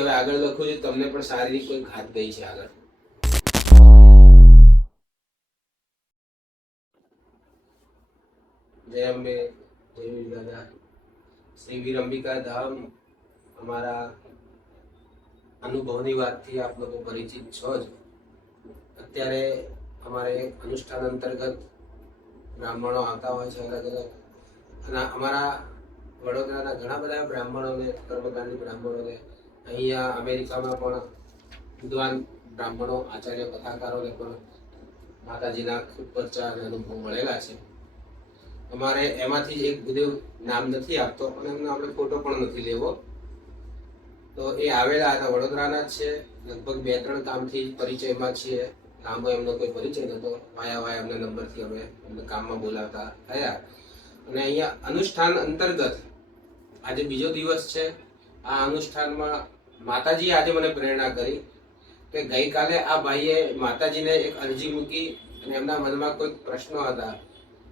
હવે આગળ લખું છું, તમને પણ શારીરિક કોઈ ઘાત ગઈ છે આગળ. જય અંબે, જય દાદા. શ્રી વીર અંબિકા ધામ અમારા અનુભવની વાતથી આપ લોકો પરિચિત છો જ. અત્યારે અમારે અનુષ્ઠાન અંતર્ગત બ્રાહ્મણો આવતા હોય છે અલગ અલગ, અને અમારા વડોદરાના ઘણા બધા બ્રાહ્મણોને, કર્મકાંડી બ્રાહ્મણોને, અહીંયા અમેરિકામાં પણ વિદ્વાન બ્રાહ્મણો, આચાર્ય, કથાકારોને પણ માતાજીના ખૂબ ચર્ચા અને અનુભવ મળેલા છે. અમારે એમાંથી એક ગુરુદેવ નામ નથી આપતો અને એમનો આપણે ફોટો પણ નથી લેવો. તો એ આવેલા હતા, વડોદરાના જ છે. લગભગ 2-3 કામથી પરિચયમાં છીએ. કામમાં એમનો કોઈ પરિચય નહોતો, વાયા એમના નંબરથી અમે એમને કામમાં બોલાવતા થયા. અને અહીંયા અનુષ્ઠાન અંતર્ગત આજે બીજો દિવસ છે. આ અનુષ્ઠાનમાં માતાજીએ આજે મને પ્રેરણા કરી કે ગઈકાલે આ ભાઈએ માતાજીને એક અરજી મૂકી અને એમના મનમાં કોઈ પ્રશ્નો હતા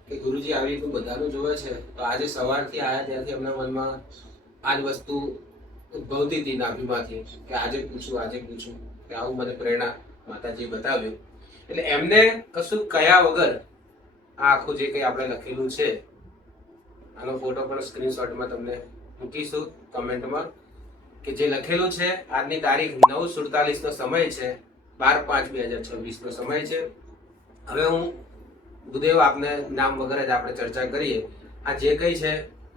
કે ગુરુજી આવી રીતનું બધાનું જોવે છે. તો આજે સવારથી આવ્યા ત્યારથી એમના મનમાં આ જ વસ્તુ ઉદ્ભવતી હતી નાભીમાંથી કે આજે પૂછું કે આવું મને પ્રેરણા માતાજીએ બતાવ્યું. એટલે એમને કશું કયા વગર આ આખું જે કંઈ આપણે લખેલું છે, આનો ફોટો પણ સ્ક્રીનશોટમાં તમને મૂકીશું કમેન્ટમાં, કે જે લખેલું છે આજની તારીખ 9:47 નો સમય છે, 12/5/2026 નો સમય છે. હવે હું ગુરુદેવ આપને નામ વગર જ આપણે ચર્ચા કરીએ. આ જે કંઈ છે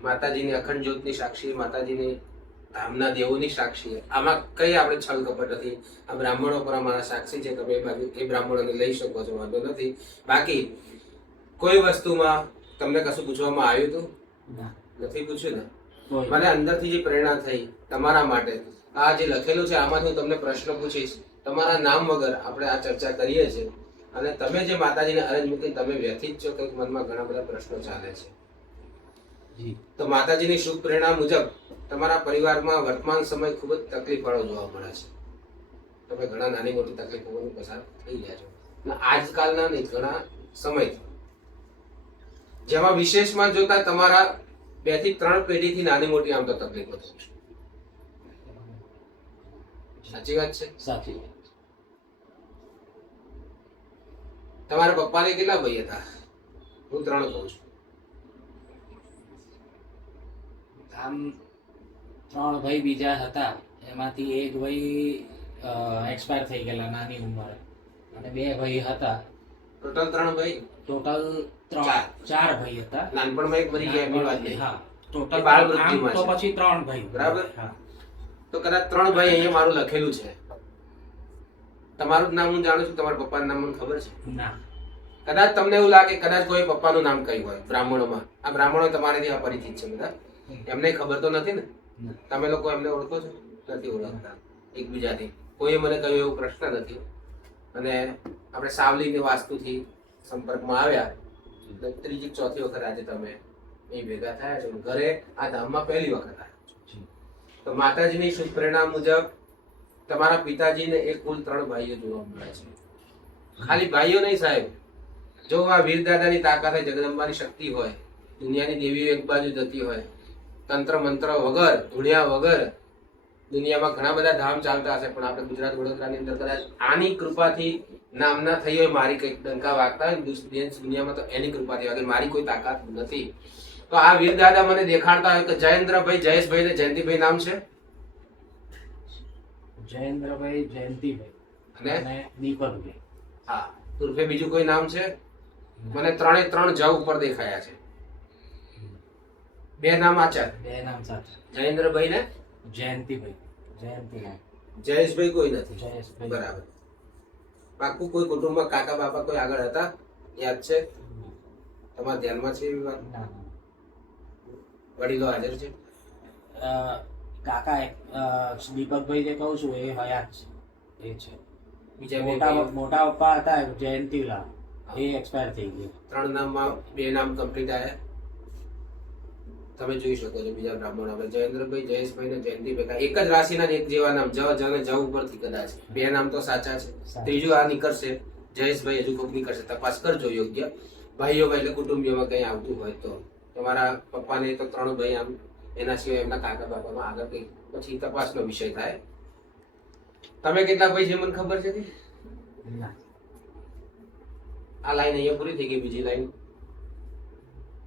માતાજીની અખંડ જ્યોતની સાક્ષી, માતાજીની ધામના દેવોની સાક્ષી. આમાં કઈ આપણે છલ કપટ નથી. આ બ્રાહ્મણો પર અમારા સાક્ષી છે. તમે એ બ્રાહ્મણોને લઈ શકો છો, વાંધો નથી. બાકી કોઈ વસ્તુમાં તમને કશું પૂછવામાં આવ્યું હતું? નથી પૂછ્યું ને? મને અંદરથી જે પ્રેરણા થઈ તમારા માટે, આ જે લખેલું છે આમાંથી હું તમને પ્રશ્ન પૂછીશ. તમારા નામ વગર આપણે આ ચર્ચા કરીએ છીએ. અને તમે જે માતાજીને અરજ મૂકીને તમે વ્યથિત છો, કંઈક મનમાં ઘણા બધા પ્રશ્નો ચાલે છે. તો માતાજીની શુભ પ્રેરણા મુજબ તમારા પરિવારમાં વર્તમાન સમય ખૂબ જ તકલીફવાળો જોવા મળે છે. તમે ઘણા નાની મોટી તકલીફોમાંથી પસાર થઈ ગયા છો, અને આજકાલના નહીં, ઘણા સમયથી, જેમાં વિશેષમાં જોતા તમારા 2 થી 3 પેઢીથી નાની મોટી આમ તો તકલીફો થઈ છે. સાચી વાત છે? સાચી વાત. તમારા પપ્પાને કેટલા ભાઈ હતા? હું 3 કહું છું. આમ 3 ભાઈ બીજા હતા, એમાંથી એક ભાઈ એક્સપાયર થઈ ગયેલા નાની ઉંમરે, અને 2 ભાઈ હતા. ટોટલ 3 ભાઈ? ટોટલ 4 ભાઈ હતા. નાનપણમાં એક મરી ગયા એની વાત નહીં. હા, ટોટલ બાળ આમ મૃત્યુમાં તો છે. પછી 3 ભાઈ. બરાબર. હા. તો કદાચ 3 ભાઈ અહીંયા મારું લખેલું છે. તમારું જ નામ હું જાણું છું, તમારા પપ્પાનું નામ મને ખબર છે. ના. કદાચ તમને એવું લાગે કદાચ કોઈ પપ્પાનું નામ કઈ હોય બ્રાહ્મણોમાં. આ બ્રાહ્મણો તમારાથી અપરિચિત છે બધા, એમને ખબર તો નથી ને? તમે લોકો એમને ઓળખો છો? નથી ઓળખતા એકબીજાથી. કોઈએ મને કહ્યું એવો પ્રશ્ન નથી. અને આપણે સાવલીની વાસ્તુથી સંપર્કમાં આવ્યા. 3જી-4થી વખત આજે તમે અહીં ભેગા થયા છો. ઘરે આ ધામમાં પહેલી વખત આવ્યા છો. તો માતાજીની શુભ પ્રેરણા મુજબ તમારા પિતાજીને એક કુલ 3 ભાઈઓ જોવા મળે છે. ખાલી ભાઈઓ નહીં સાહેબ, જો આ વીરદાદાની તાકાત હોય, જગદંબાની શક્તિ હોય, દુનિયાની દેવીઓ એક બાજુ જતી હોય, તંત્ર મંત્ર વગર, ધૂણ્યા વગર દુનિયામાં ઘણા બધા ધામ ચાલતા હશે, પણ આપણે ગુજરાત વડોદરાની અંદર કદાચ આની કૃપાથી નામના થઈ હોય, મારી કંઈક ડંકા વાગતા હોય દુનિયામાં, તો એની કૃપાથી વાગે, મારી કોઈ તાકાત નથી. તો આ વીરદાદા મને દેખાડતા હોય કે જયેન્દ્રભાઈ, જયેશભાઈ ને જયંતિભાઈ નામ છે. જયેન્દ્રભાઈ, જયંતિભાઈ અને દીપકભાઈ. હા, ઉર્ફે બીજું કોઈ નામ છે? મને 3 જ ઉપર દેખાયા છે. 2 નામ આચાર. 2 નામ સાચા. જયેન્દ્રભાઈ ને જયંતિભાઈ. જયેશભાઈ કોઈ નથી. જયેશભાઈ. બરાબર. પાકું કોઈ કુટુંબમાં કાકા બાપા કોઈ આગળ હતા? યાદ છે? તમારા ધ્યાનમાં છે એવી વાત? વડીલો હાજર છે? કાકા દીપકભાઈ જે કહું છું એ હયાત છે. એ છે. બીજા મોટા પપ્પા હતા જયંતિલાલ, એ એક્સપાયર થઈ ગયા. 3 નામમાં 2 નામ કમ્પ્લીટ આવ્યા. તમે જોઈ શકો છો બીજા બ્રાહ્મણ આપણે જયેન્દ્રભાઈ, જયેશભાઈ ને જયંતિભાઈ, એક જ રાશિના એક જેવા નામ, જ અને જ ઉપરથી કદાચ 2 નામ તો સાચા છે. ત્રીજું આ નીકળશે જયેશભાઈ, હજુ કોઈક નીકળશે, તપાસ કરજો યોગ્ય. ભાઈઓમાં એટલે કુટુંબીઓમાં કંઈ આવતું હોય તો. તમારા પપ્પાને તો 3 ભાઈ, આમ એના સિવાય એમના કાકા બાપામાં આગળ કંઈ પછી તપાસનો વિષય થાય. તમે કેટલા ભાઈ છે મને ખબર છે કે ના. આ લાઈન અહીંયા પૂરી થઈ ગઈ. બીજી લાઈન,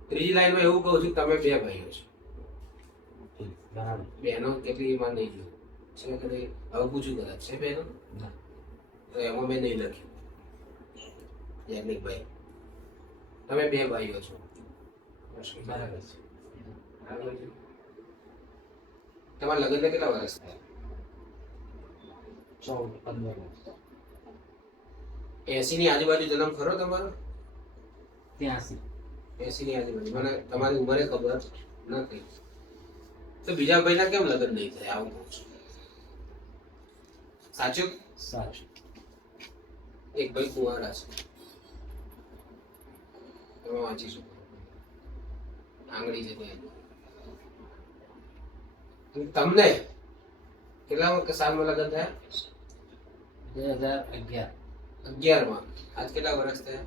ત્રીજી લાઈનમાં એવું કહું છું તમે 2 ભાઈઓ છો. બરાબર. બહેનો કેટલી એમાં નહીં જોયું છે કે નહીં? હવે પૂછું કદાચ છે બહેનો? ના. તો એમાં મેં નહીં લખ્યું. યાજ્ઞિકભાઈ તમે 2 ભાઈઓ છો. બરાબર છે. બરાબર છે. તમારા લગ્નને કેટલા વર્ષ થયા? 14-15 વર્ષ. 80 ની આજુબાજુ જન્મ ખરો તમારો? 83. 80 ની આજુબાજુ. મને તમારી ઉંમરે ખબર નથી. તો બીજા ભાઈના કેમ લગ્ન નહીં થયા? આવું કહું છું. સાચું? સાચું. એક ભાઈ કુંવારા છે. તમે વાંચી શકો. આંગળી છે ત્યાં. તમને કેટલા સાલમાં લગ્ન થયા? 2011. 11 માં. આજ કેટલા વર્ષ થયા?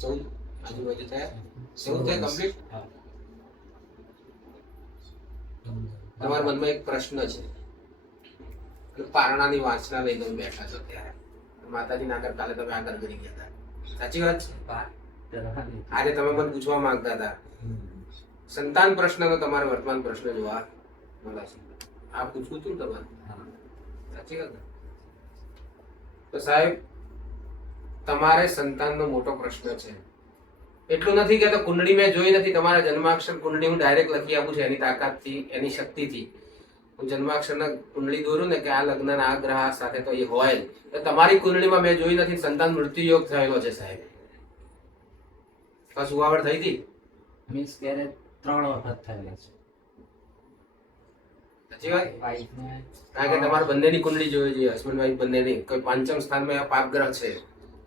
14 આજુબાજુ થયા. 14 થયા કમ્પ્લીટ. હા. તમારા મનમાં એક પ્રશ્ન છે. એટલે પારણાની વાંચના લઈને તમે બેઠા છો ત્યારે માતાજીના આગળ કાલે તમે આગળ કરી ગયા હતા. સાચી વાત છે? આજે તમે મને પૂછવા માંગતા હતા. સંતાન પ્રશ્નનો તમારો વર્તમાન પ્રશ્ન જોવા મળે છે. આ પૂછવું હતું ને તમારે? સાચી વાત ને? તો સાહેબ તમારે સંતાનનો મોટો પ્રશ્ન છે. એટલું નથી કે કુંડળી મેં જોઈ નથી. તમારા જન્માક્ષર કુંડળી હું ડાયરેક્ટ લખી આપું છું એની તાકાતથી, એની શક્તિથી. હું જન્માક્ષરના કુંડળી દોરું ને કે આ લગ્નના આ ગ્રહ સાથે તો એ હોય જ. તો તમારી કુંડળીમાં મેં જોઈ નથી. સંતાન મૃત્યુ યોગ થયેલો છે સાહેબ. કશું ઉવાવડ થઈ હતી? મીન્સ ક્યારે 3 વખત થયેલા છે. સાચી વાત? વાઈફને કારણ કે તમારા બંનેની કુંડળી જોઈ છે, હસબન્ડ વાઈફ બંનેની. કોઈ પાંચમ સ્થાનમાં આ પાપ ગ્રહ છે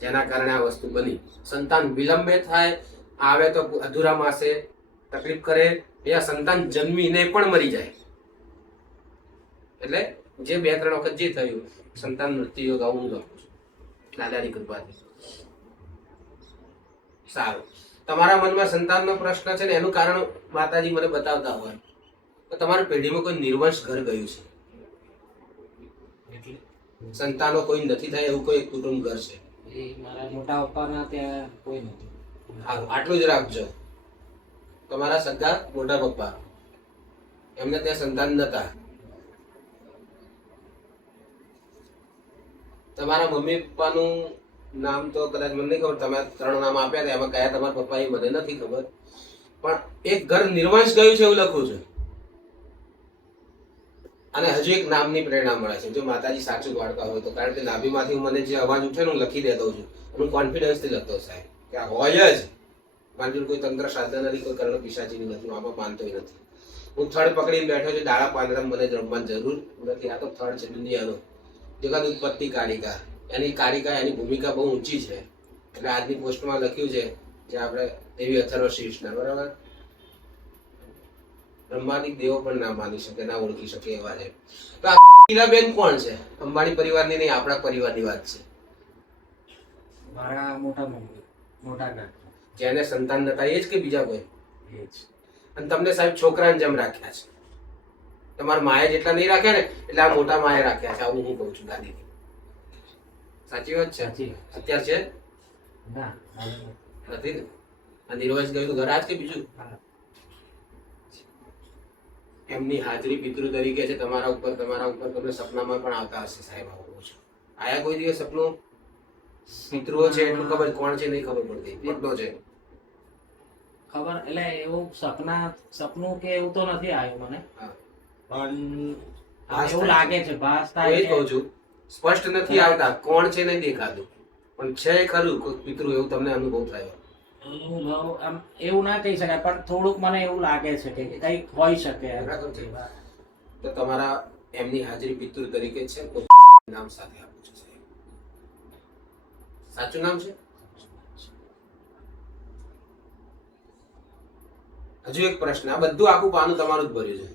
જેના કારણે આ વસ્તુ બની. સંતાન વિલંબે થાય, આવે તો અધૂરા માસે તકલીફ કરે, યા સંતાન જન્મીને પણ મરી જાય. એટલે જે 2-3 વખત જે થયું સંતાન મૃત્યુ યોગ આવું હું લખું છું દાદાની કૃપાથી. સારું. તમારા મનમાં સંતાનનો પ્રશ્ન છે ને એનું કારણ માતાજી મને બતાવતા હોય તો તમારી પેઢીમાં કોઈ નિર્વંશ ઘર ગયું છે. એટલે સંતાનો કોઈ નથી થાય એવું કોઈ કુટુંબ ઘર છે. એ મારા મોટા પપ્પાના ત્યાં કોઈ નથી. સારું, આટલું જ રાખજો. તમારા સગા મોટા પપ્પા એમને ત્યાં સંતાન નતા. તમારા મમ્મી પપ્પાનું નામ તો કદાચ મને નહીં ખબર. તમે 3 નામ આપ્યા હતા એમાં કયા તમારા પપ્પા એ મને નથી ખબર. પણ એક ઘર નિર્વંશ ગયું છે એવું લખું છું. અને હજુ એક નામની પ્રેરણા મળે છે. જો માતાજી સાચું વાળતા હોય તો. કારણ કે નાભીમાંથી મને જે અવાજ ઉઠે ને હું લખી દેતો છું. હું કોન્ફિડન્સથી લખતો સાહેબ કે આ હોય જ. મારી જોડે કોઈ તંત્ર સાધન નથી, કોઈ કર્ણ પિશાચીની નથી. હું આમાં માનતોય નથી. હું થડ પકડીને બેઠો છું. દાડા પાંદડા મને રમવાની જરૂર નથી. આ તો થડ છે દુનિયાનો. જગત ઉત્પત્તિ કારિકા. એની કારિકા, એની ભૂમિકા બહુ ઊંચી છે. એટલે આજની પોસ્ટમાં લખ્યું છે જે આપણે દેવી અથર્વ શીર્ષના, બરાબર. બ્રહ્માદિક દેવો પણ ના માની શકે, ના ઓળખી શકે એવા છે. તો આ ઈલાબેન કોણ છે? અંબાણી પરિવારની નહીં, આપણા પરિવારની વાત છે. મારા મોટા મમ્મી, મોટા કાકા. જેને સંતાન નતા એ જ કે બીજા કોઈ? એ જ. અને તમને સાહેબ છોકરાને જેમ રાખ્યા છે. તમારા માએ જેટલા નહીં રાખ્યા ને એટલે આ મોટા માએ રાખ્યા છે. આવું હું કહું છું દાદીથી. સાચી વાત છે? સાચી. અત્યારે છે ના નથી ને? આ નિર્વંશ ગયું ઘર આજ કે બીજું? એમની હાજરી પિતૃ તરીકે છે તમારા ઉપર તમને સપનામાં પણ આવતા હશે સાહેબ. આવું છું આયા કોઈ દિવસ સપનું? પિતૃઓ છે એટલું ખબર, કોણ છે નહીં ખબર પડતી. પડતો છે ખબર. એટલે એવું સપનું કે એવું તો નથી આવ્યું મને. હા. પણ ભાસ એવું થાય લાગે છે, ભાસ તો થાય એ જ છે. કહું છું. સ્પષ્ટ નથી આવતા કોણ છે નહીં દેખાતું, પણ છે ખરું કોઈ પિતૃ એવું તમને અનુભવ થયો? અનુભવ આમ એવું ના કહી શકાય, પણ થોડુંક મને એવું લાગે છે કે કંઈક હોઈ શકે. બરાબર છે. તો તમારા એમની હાજરી પિતૃ તરીકે છે તો નામ સાથે આપું છું સાહેબ. સાચું નામ છે? હજુ એક પ્રશ્ન. આ બધું આખું પાનું તમારું જ ભર્યું છે,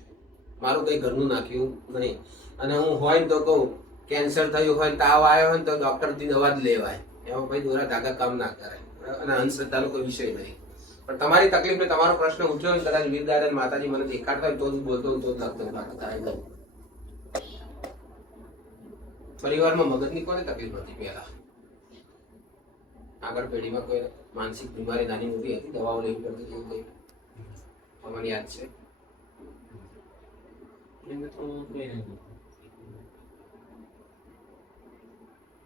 મારું કઈ ઘરનું નાખ્યું નહીં. અને હું હોય ને તો કહું કેન્સર થયું હોય, તાવ આવ્યો હોય ને તો ડોક્ટરથી દવા જ લેવાય. એમાં પછી દોરા ધાગા કામ ના કરાય. અને અંધશ્રદ્ધાનો કોઈ વિષય નહીં. પણ તમારી તકલીફ ને તમારો પ્રશ્ન ઉઠ્યો ને કદાચ વીરદાદા માતાજી મને દેખાડતા હોય તો જ બોલતો તો જ લખતો. પરિવારમાં મગજની કોને તકલીફ હતી પહેલા? આગળ પેઢીમાં કોઈ માનસિક બીમારી નાની મોટી હતી, દવાઓ લેવી પડતી હતી, એવું કંઈ તમને યાદ છે? એને તો કોઈ નહીં.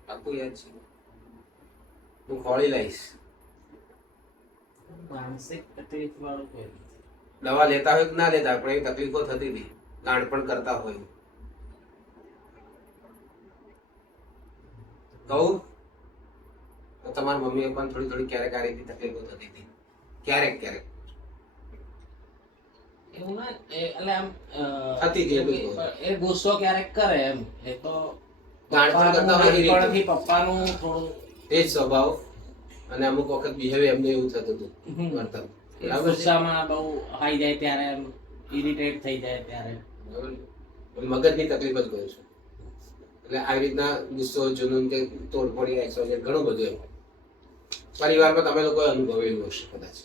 આખું યાદ છે? હું ખોળી લઈશ. માનસિક તકલીફ વાળું કોઈ નથી. દવા લેતા હોય કે ના લેતા પણ એ તકલીફો થતી હતી, કાંડ પણ કરતા હોય. કહું તો તમારા મમ્મીએ પણ થોડી થોડી ક્યારેક આ રીતે તકલીફો થતી હતી, ક્યારેક ક્યારેક એવું ના એટલે આમ થતી હતી એટલું કહું. એ ગુસ્સો ક્યારેક કરે એમ, એ તો કાંડ પણ કરતા હોય એવી રીતે. નાનપણથી પપ્પાનું થોડું એ જ સ્વભાવ અને અમુક વખત બિહેવિયર એમને એવું થતું હતું વર્તન. બરાબર છે? ગુસ્સામાં બહુ હાઈ જાય ત્યારે એમ ઇરિટેટ થઈ જાય ત્યારે બરાબર ને? મગજની તકલીફ જ કહું છું. એટલે આવી રીતના ગુસ્સો, જુનૂન કે તોડફોડી એક્સોજેટ ઘણું બધું એમ પરિવારમાં તમે લોકો અનુભવેલું હશે કદાચ.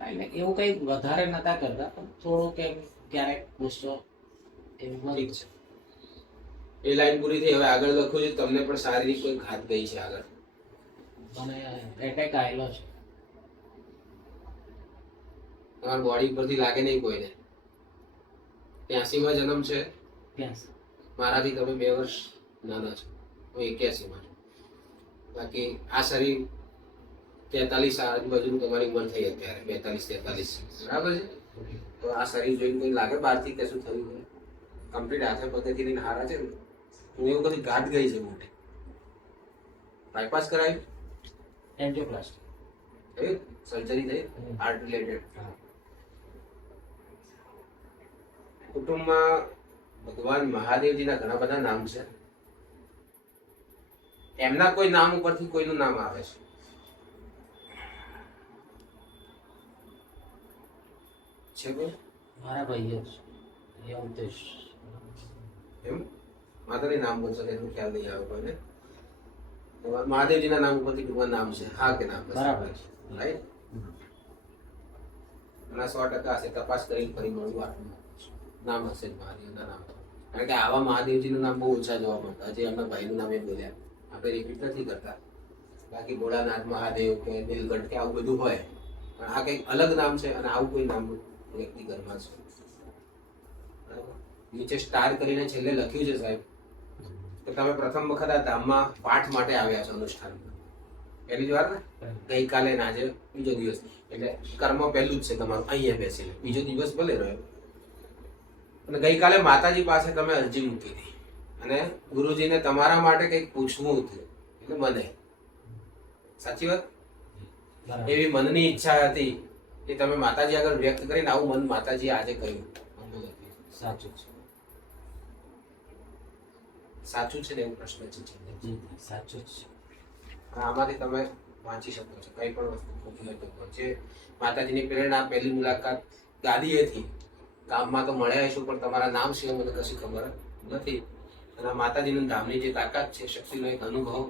એટલે એવું કઈ વધારે નતા કરતા પણ થોડુંક એમ ક્યારેક ગુસ્સો એવું ઠીક બનતું. છે, એ લાઈન પૂરી થઈ. હવે આગળ લખું છું તમને પણ શારીરિક કોઈ ઘાત ગઈ છે આગળ? મને એટેક આવેલો છે. તમારા બોડી પરથી લાગે નહીં કોઈને? 83માં જન્મ છે, Yes. મારાથી તમે 2 વર્ષ નાના છો, હું 81માં છું. બાકી આ શરીર 43 આજુબાજુનું તમારી ઉંમર થઈ અત્યારે, 42-43, બરાબર છે? તો આ શરીર જોઈને કોઈ લાગે બહારથી કે શું થયું હોય? કમ્પ્લીટ હાથે પગેથી લઈને હારા છે ને? હું એવું કદી ઘાટ ગઈ છે મોટી? બાયપાસ કરાવી? એન્જિયોપ્લાસ્ટી. થયું? સર્જરી થઈ? Heart related? કુટુંબમાં ભગવાન મહાદેવજીના ઘણા બધા નામ છે. એમના કોઈ નામ ઉપરથી કોઈનું નામ આવે છે? છે કોઈ? મારા ભાઈઓ છે યોગેશ. એમ માતાની નામ બોલશો એટલું ખ્યાલ નહીં આવે કોઈને. તમારા મહાદેવજીના નામ ઉપરથી ટૂંકા નામ છે? હા કે નામ? બરાબર છે. રાઈટ. અને 100% હશે, તપાસ કરી ફરી મળું આટલું નામ હશે જ મહાદેવના નામ. કારણ કે આવા મહાદેવજીનું નામ બહુ ઓછા જોવા મળતા. હજી એમના ભાઈનું નામ એ બોલ્યા, આપણે રિપીટ નથી કરતા. બાકી ભોળાનાથ મહાદેવ કે નીલકંઠ કે આવું બધું હોય, પણ આ કંઈક અલગ નામ છે અને આવું કોઈ નામ વ્યક્તિ ઘરમાં છે. બરાબર? નીચે સ્ટાર કરીને છેલ્લે લખ્યું છે સાહેબ કે તમે પ્રથમ વખત આ ધામમાં પાઠ માટે આવ્યા છો અનુષ્ઠાનમાં. પહેલી જ વાર ને? ગઈકાલે ને આજે બીજો દિવસ, એટલે કર્મ પહેલું જ છે તમારું અહીંયા બેસીને. બીજો દિવસ ભલે રહ્યો. અને ગઈકાલે માતાજી પાસે તમે અરજી મૂકી હતી અને ગુરુજીને તમારા માટે કંઈક પૂછવું હતું, એટલે મને સાચી વાત બરાબર. એવી મનની ઈચ્છા હતી કે તમે માતાજી આગળ વ્યક્ત કરીને આવું મન માતાજીએ આજે કહ્યું. સાચું છે. સાચું છે ને એવો પ્રશ્ન છે. જી, સાચું જ છે. આમાંથી તમે વાંચી શકો છો કઈ પણ વસ્તુ ખોટી હોય તો. જે માતાજીની પ્રેરણા, પહેલી મુલાકાત ગાદીએથી. ગામમાં તો મળ્યા હશું પણ તમારા નામ સિવાય મને કશી ખબર નથી. અને આ માતાજીનું ધામની જે તાકાત છે, શક્તિનો એક અનુભવ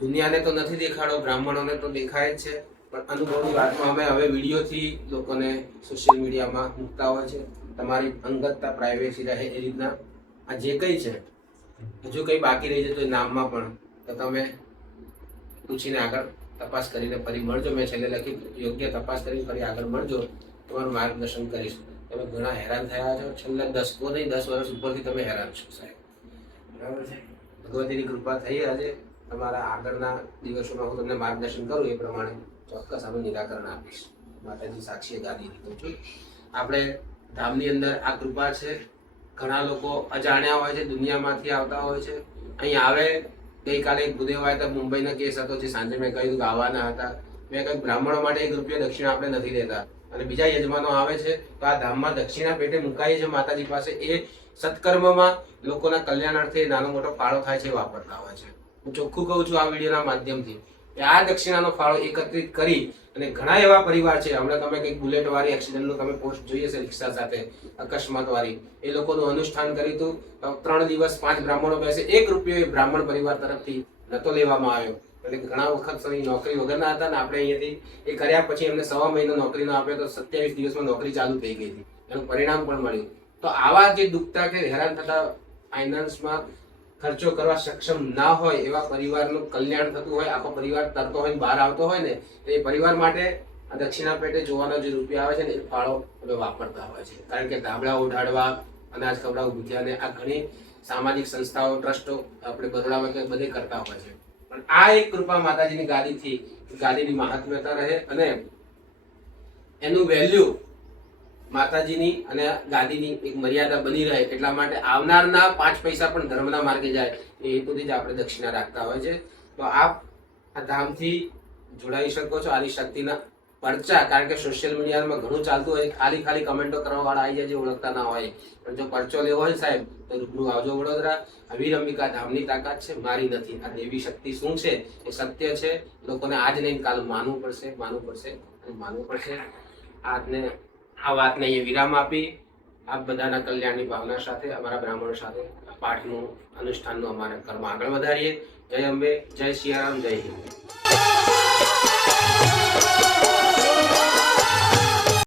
દુનિયાને તો નથી દેખાડો, બ્રાહ્મણોને તો દેખાય જ છે, પણ અનુભવની વાતમાં અમે હવે વિડીયોથી લોકોને સોશિયલ મીડિયામાં મૂકતા હોય છે. તમારી અંગતતા, પ્રાઇવેસી રહે એ રીતના આ જે કંઈ છે, હજુ કંઈ બાકી રહી જાય તો એ નામમાં પણ તો તમે પૂછીને આગળ તપાસ કરીને ફરી મળજો. મેં છેલ્લે લખ્યું યોગ્ય તપાસ કરીને ફરી આગળ મળજો, તમારું માર્ગદર્શન કરીશું. તમે ઘણા હેરાન થયા છો છેલ્લા 10 વર્ષ ઉપરથી તમે હેરાન છો સાહેબ, બરાબર છે? ભગવતીની કૃપા થઈ આજે તમારા આગળના દિવસોમાં હું તમને માર્ગદર્શન કરું એ પ્રમાણે ચોક્કસ આનું નિરાકરણ આપીશ. માતાજી સાક્ષી ગાદી દીધું છું. આપણે ધામની અંદર આ કૃપા છે. ઘણા લોકો અજાણ્યા હોય છે, દુનિયામાંથી આવતા હોય છે. અહીં આવે ગઈકાલે એક ભૂદેવ આવ્યા હતા, મુંબઈનો કેસ હતો જે સાંજે મેં કહ્યું કે આવવાના હતા. મેં કહ્યું બ્રાહ્મણો માટે 1 રૂપિયા દક્ષિણા આપણે નથી દેતા અને બીજા યજમાનો આવે છે તો આ ધામમાં દક્ષિણા પેટે મુકાઈ છે માતાજી પાસે. એ સત્કર્મમાં લોકોના કલ્યાણાર્થે નાનો મોટો ફાળો થાય છે, વાપરતા હોય છે. હું ચોખ્ખું કહું છું આ વિડીયોના માધ્યમથી કે આ દક્ષિણાનો ફાળો એકત્રિત કરી અને ઘણા એવા પરિવાર છે. હમણાં તમે કંઈક બુલેટ વાળી એક્સિડન્ટનું તમે પોસ્ટ જોઈએ છે રિક્ષા સાથે અકસ્માત વાળી, એ લોકોનું અનુષ્ઠાન કર્યું હતું. 3 દિવસ 5 બ્રાહ્મણો બેસે, 1 રૂપિયો એ બ્રાહ્મણ પરિવાર તરફથી નતો લેવામાં આવ્યો. એટલે ઘણા વખત નોકરી વગરના હતા ને આપણે અહીંયાથી એ કર્યા પછી એમને 1.5 મહિનો નોકરીનો આપ્યો તો 27 દિવસમાં નોકરી ચાલુ થઈ ગઈ હતી. એનું પરિણામ પણ મળ્યું. તો આવા જે દુખતા કે હેરાન થતા ફાઇનાન્સમાં ખર્ચો કરવા સક્ષમ ના હોય એવા પરિવારનું કલ્યાણ થતું હોય, આખો પરિવાર તરતો હોય બહાર આવતો હોય ને, તો એ પરિવાર માટે આ દક્ષિણા પેટે જોવાના જે રૂપિયા આવે છે ને એ ફાળો અમે વાપરતા હોય છે. કારણ કે ધાબળા ઉઢાડવા, અનાજ ખવડાવવું ભૂખ્યાને, આ ઘણી સામાજિક સંસ્થાઓ, ટ્રસ્ટો આપણે બરોડામાં કે બધે કરતા હોય છે. પણ આ એક કૃપા માતાજીની ગાદીની મહાત્મ્યતા રહે અને એનું વેલ્યુ માતાજીની અને ગાદીની એક મર્યાદા બની રહે, એટલા માટે આવનારના 5 પૈસા પણ ધર્મના માર્ગે જાય એ હેતુથી જ આપણે દક્ષિણા રાખતા હોય છે. તો આપ આ ધામથી જોડાઈ શકો છો. આની શક્તિના પરચા, કારણ કે સોશિયલ મીડિયામાં ઘણું ચાલતું હોય, ખાલી કમેન્ટો કરવા વાળા આવી જાય જે ઓળખતા ના હોય. પણ જો પરચો લેવો હોય સાહેબ તો રૂબરૂ આવજો વડોદરા. વીર અંબિકા ધામની તાકાત છે, મારી નથી. આ દેવી શક્તિ શું છે એ સત્ય છે. લોકોને આજ નહીં કાલ માનવું પડશે. આ વાતને અહીંયા વિરામ આપી આપ બધાના કલ્યાણની ભાવના સાથે અમારા બ્રાહ્મણો સાથે પાઠનું અનુષ્ઠાનનું અમારા કર્મ આગળ વધારીએ. જય અંબે, જય સિયારામ, જય હિન્દ.